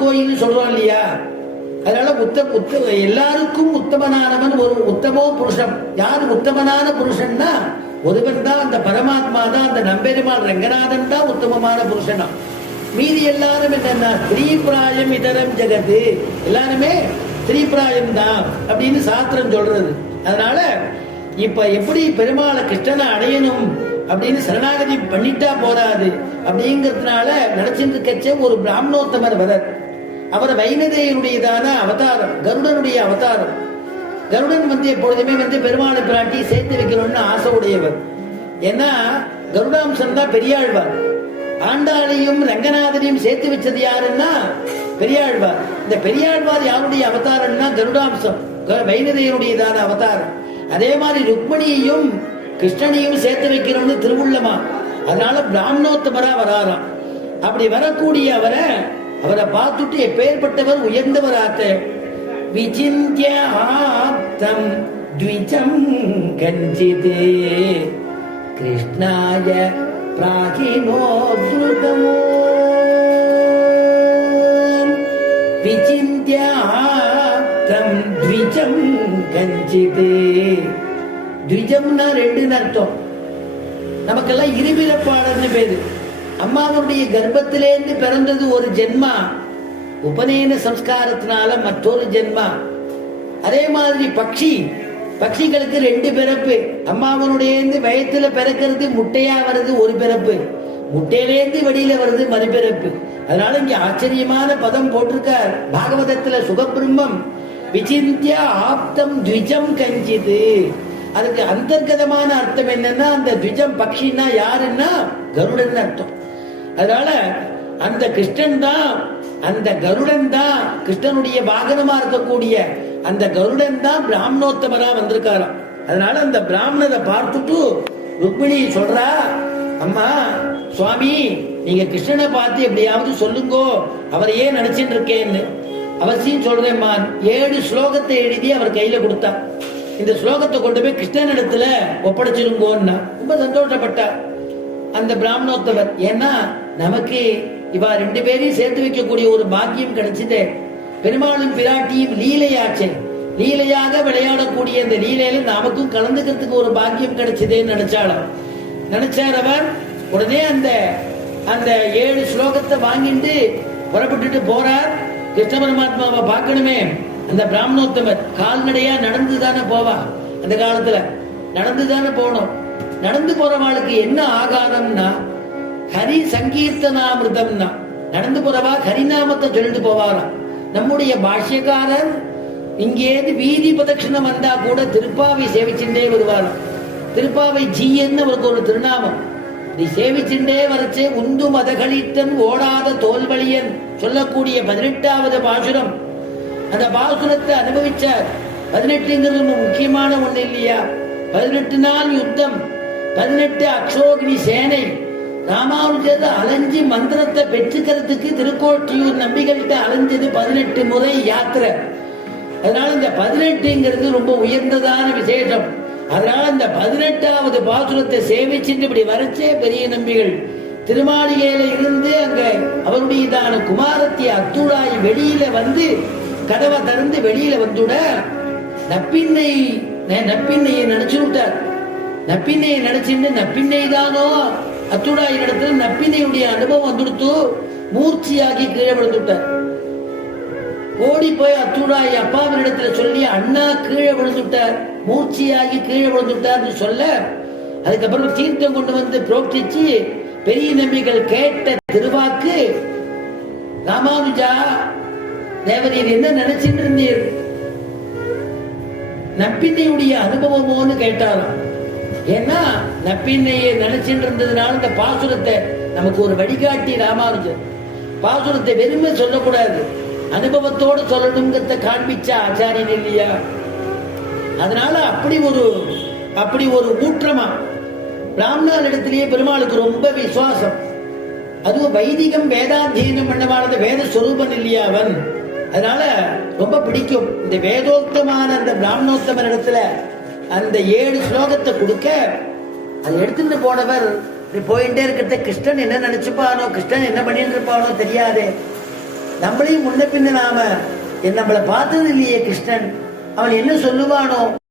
கோயில் சொல்றோம் இல்லையா? அதனால எல்லாருக்கும் உத்தமனானவன் ஒரு உத்தமோ புருஷன். யாரு உத்தமனான புருஷன்னா ஒருவன் தான், அந்த பரமாத்மா தான், அந்த நம்பெருமாள் ரங்கநாதன் தான் உத்தமமான புருஷனா. மீதி எல்லாரும் என்னன்னா ஸ்ரீபிராயம் இதரம் ஜெகத்து, எல்லாருமே ஸ்ரீபிராயம் தான் அப்படின்னு சாஸ்திரம் சொல்றது. அதனால இப்ப எப்படி பெருமாளை கிருஷ்ணனை அடையணும் அப்படின்னு சரணாகதி பண்ணிட்டா போராது அப்படிங்கிறதுனால நினைச்சிட்டு இருக்கச்ச ஒரு பிராமணோத்தமர் வரர். அவர் வைனதேயனுடையதான அவதாரம், கருடனுடைய அவதாரம். கருடன் எப்பொழுதுமே பெருமாளை பிராட்டி சேர்த்து வைக்கணும்னு ஆசை உடையவர். ஏன்னா கருடாம்சம் தான் பெரியாழ்வார். ஆண்டாளையும் ரங்கநாதனையும் சேர்த்து வச்சது யாருன்னா பெரியாழ்வார். இந்த பெரியாழ்வார் யாருடைய அவதாரம்னா கருடாம்சம், வைனதேயனுடையதான அவதாரம். அதே மாதிரி ருக்மணியையும் கிருஷ்ணனையும் சேர்த்து வைக்கணும்னு திருவுள்ளமா. அதனால பிராமணோத்தமரா வராராம். அப்படி வரக்கூடிய அவரை பார்த்துட்டு எப்பேற்பட்டவர் உயர்ந்தவராத்த விசிந்திய ஆப்தம் த்விஜம் கஞ்சிதே கிருஷ்ணாய பிராகினோத்ருதமோ விசிந்திய ஆப்தம் த்விஜம் கஞ்சிதே. த்விஜம்னா ரெண்டுன்னு அர்த்தம். நமக்கெல்லாம் இருபிறப்பாளர்னு பேரு. அம்மாவுடைய கர்ப்பத்திலேருந்து பிறந்தது ஒரு ஜென்மா, உபநயன சம்ஸ்காரத்தினால மற்றொரு ஜென்மா. அதே மாதிரி பட்சிகளுக்கு ரெண்டு பிறப்பு. அம்மாவனுடைய வயத்துல பிறக்கிறது, முட்டையா வருது ஒரு பிறப்பு, முட்டையிலேருந்து வெளியில வருது மறுபிறப்பு. அதனால இங்க ஆச்சரியமான பதம் போட்டிருக்கார் பாகவதத்துல. சுகபிரம்மம் விசிந்திய ஆப்தம் த்விஜம் கஞ்சிது. அதுக்கு அந்தர்கதமான அர்த்தம் என்னன்னா, அந்த த்விஜம் பக்ஷின்னா யாருன்னா கருடன் அர்த்தம். அதனால அந்த கிருஷ்ணன் தான், அந்த கருடன் தான், கிருஷ்ணனுடைய வாகனமா இருக்கக்கூடிய அந்த கருடன் தான் பிராமணோத்தமரா வந்திருக்காராம். அதனால அந்த பிராமணரை பார்த்துட்டு ருக்மிணி சொல்றா, அம்மா சுவாமி நீங்க கிருஷ்ணனை பார்த்து எப்படியாவது சொல்லுங்கோ, அவரையே நினைச்சிட்டு இருக்கேன்னு. அவசியம் சொல்றேம்மா. 7 ஸ்லோகத்தை எழுதி அவர் கையில கொடுத்தா. இந்த ஸ்லோகத்தை கொண்டு போய் கிருஷ்ணன் இடத்துல ஒப்படைச்சிருங்கோன்னா ரொம்ப சந்தோஷப்பட்டார் அந்த பிராமணோத்தவர். ஏன்னா நமக்கு இவா 2 பேரையும் சேர்த்து வைக்கக்கூடிய ஒரு பாக்கியம் கிடைச்சதே. பெருமாளும் பிராட்டியும் லீலையாச்சே, லீலையாக விளையாடக்கூடிய இந்த லீலையில நமக்கும் கலந்துக்கிறதுக்கு ஒரு பாக்கியம் கிடைச்சதேன்னு நினைச்சார் அவர். உடனே அந்த 7 ஸ்லோகத்தை வாங்கிட்டு புறப்பட்டுட்டு போறார். கிருஷ்ண பரமாத்மாவை பார்க்கணுமே. அந்த பிராமணோத்தமர் கால்நடையா நடந்துதானே போவா. அந்த காலத்துல நடந்துதானே போனோம். நடந்து போறவாளுக்கு என்ன ஆகாரம்னா ஹரி சங்கீர்த்தனாமிருதம்னா, நடந்து போறவா ஹரிநாமத்தை சொல்லிட்டு போவாராம். நம்முடைய பாஷ்யக்காரர் இங்கேருந்து வீதி பிரதட்சணம் வந்தா கூட திருப்பாவை சேவிச்சுட்டே வருவாராம். திருப்பாவை ஜீயன்னு அவருக்கு ஒரு திருநாமம். நீ சேவிச்சுட்டே வரச்சே உந்து மதகளித்தன் ஓடாத தோல்வழியன் சொல்லக்கூடிய 18வது பாசுரம். அந்த பாசுரத்தை அனுபவிச்சார். 18ங்கிறது முக்கியமான ஒண்ணு இல்லையா? 18 நாள் யுத்தம், 18 அக்ஷோகினி சேனை. ராமானுஜர் அலைஞ்சி மந்திரத்தை பெற்றுக்கிறதுக்கு திருக்கோட்டியூர் நம்பிகள்கிட்ட அலைஞ்சது 18 முறை யாத்திரை. அதனால இந்த 18ங்கிறது ரொம்ப உயர்ந்ததான விசேஷம். அதனால இந்த 18வது பாசுரத்தை சேவிச்சுட்டு இப்படி வரச்சே பெரிய நம்பிகள் திருமாளிகையில இருந்து அங்க அவருடையதான குமாரத்தி அத்துழாய் வெளியில வந்து கதவை திறந்து வெளியில வந்துட நப்பின்னையை நினைச்சு விட்டார். நப்பின்னையை நினைச்சுட்டு நப்பின்னை தானோ அத்துடாய் இடத்துல நப்பின்னையுடைய அனுபவம் வந்துடுத்து மூர்ச்சியாகி கீழே விழுந்துட்டார். ஓடி போய் அத்துடாய் அப்பாவின் இடத்துல சொல்லி அண்ணா கீழே விழுந்துட்டார், மூர்ச்சியாகி கீழே விழுந்துட்டார்னு சொல்ல, அதுக்கப்புறம் தீர்த்தம் கொண்டு வந்து புரோக்திச்சு பெரிய நம்பிகள் கேட்ட திருவாக்கு, ராமானுஜா தேவரீர் என்ன நினைச்சிட்டு இருந்தீர்? நப்பின்னையுடைய அனுபவமோன்னு கேட்டாராம். ஏன்னா நப்பின்னையை நினைச்சிட்டு இருந்ததுனால இந்த பாசுரத்தை நமக்கு ஒரு வழிகாட்டி ராமானுஜர். பாசுரத்தை வெறுமை சொல்லக்கூடாது, அனுபவத்தோடு சொல்லணுங்கிறத காண்பிச்சா ஆச்சாரியன் இல்லையா? அதனால அப்படி ஒரு ஊற்றமா பிராமணர் இடத்திலேயே பெருமாளுக்கு ரொம்ப விசுவாசம். அதுவும் வைதிகம் வேதாத்தியனம் பண்ணவானது வேத சொரூபன் இல்லையா அவன். அதனால ரொம்ப பிடிக்கும். இந்த வேதோக்தமான அந்த பிராமணோத்தமர் இடத்துல அந்த 7 ஸ்லோகத்தை கொடுக்க அதை எடுத்துட்டு போனவர் போயிட்டே இருக்கிறத கிருஷ்ணன் என்ன நினைச்சுப்பானோ, கிருஷ்ணன் என்ன பண்ணிட்டு இருப்பானோ தெரியாதே. நம்மளையும் முன்ன பின்ன நம்மளை பார்த்தது இல்லையே கிருஷ்ணன், அவன் என்ன சொல்லுவானோ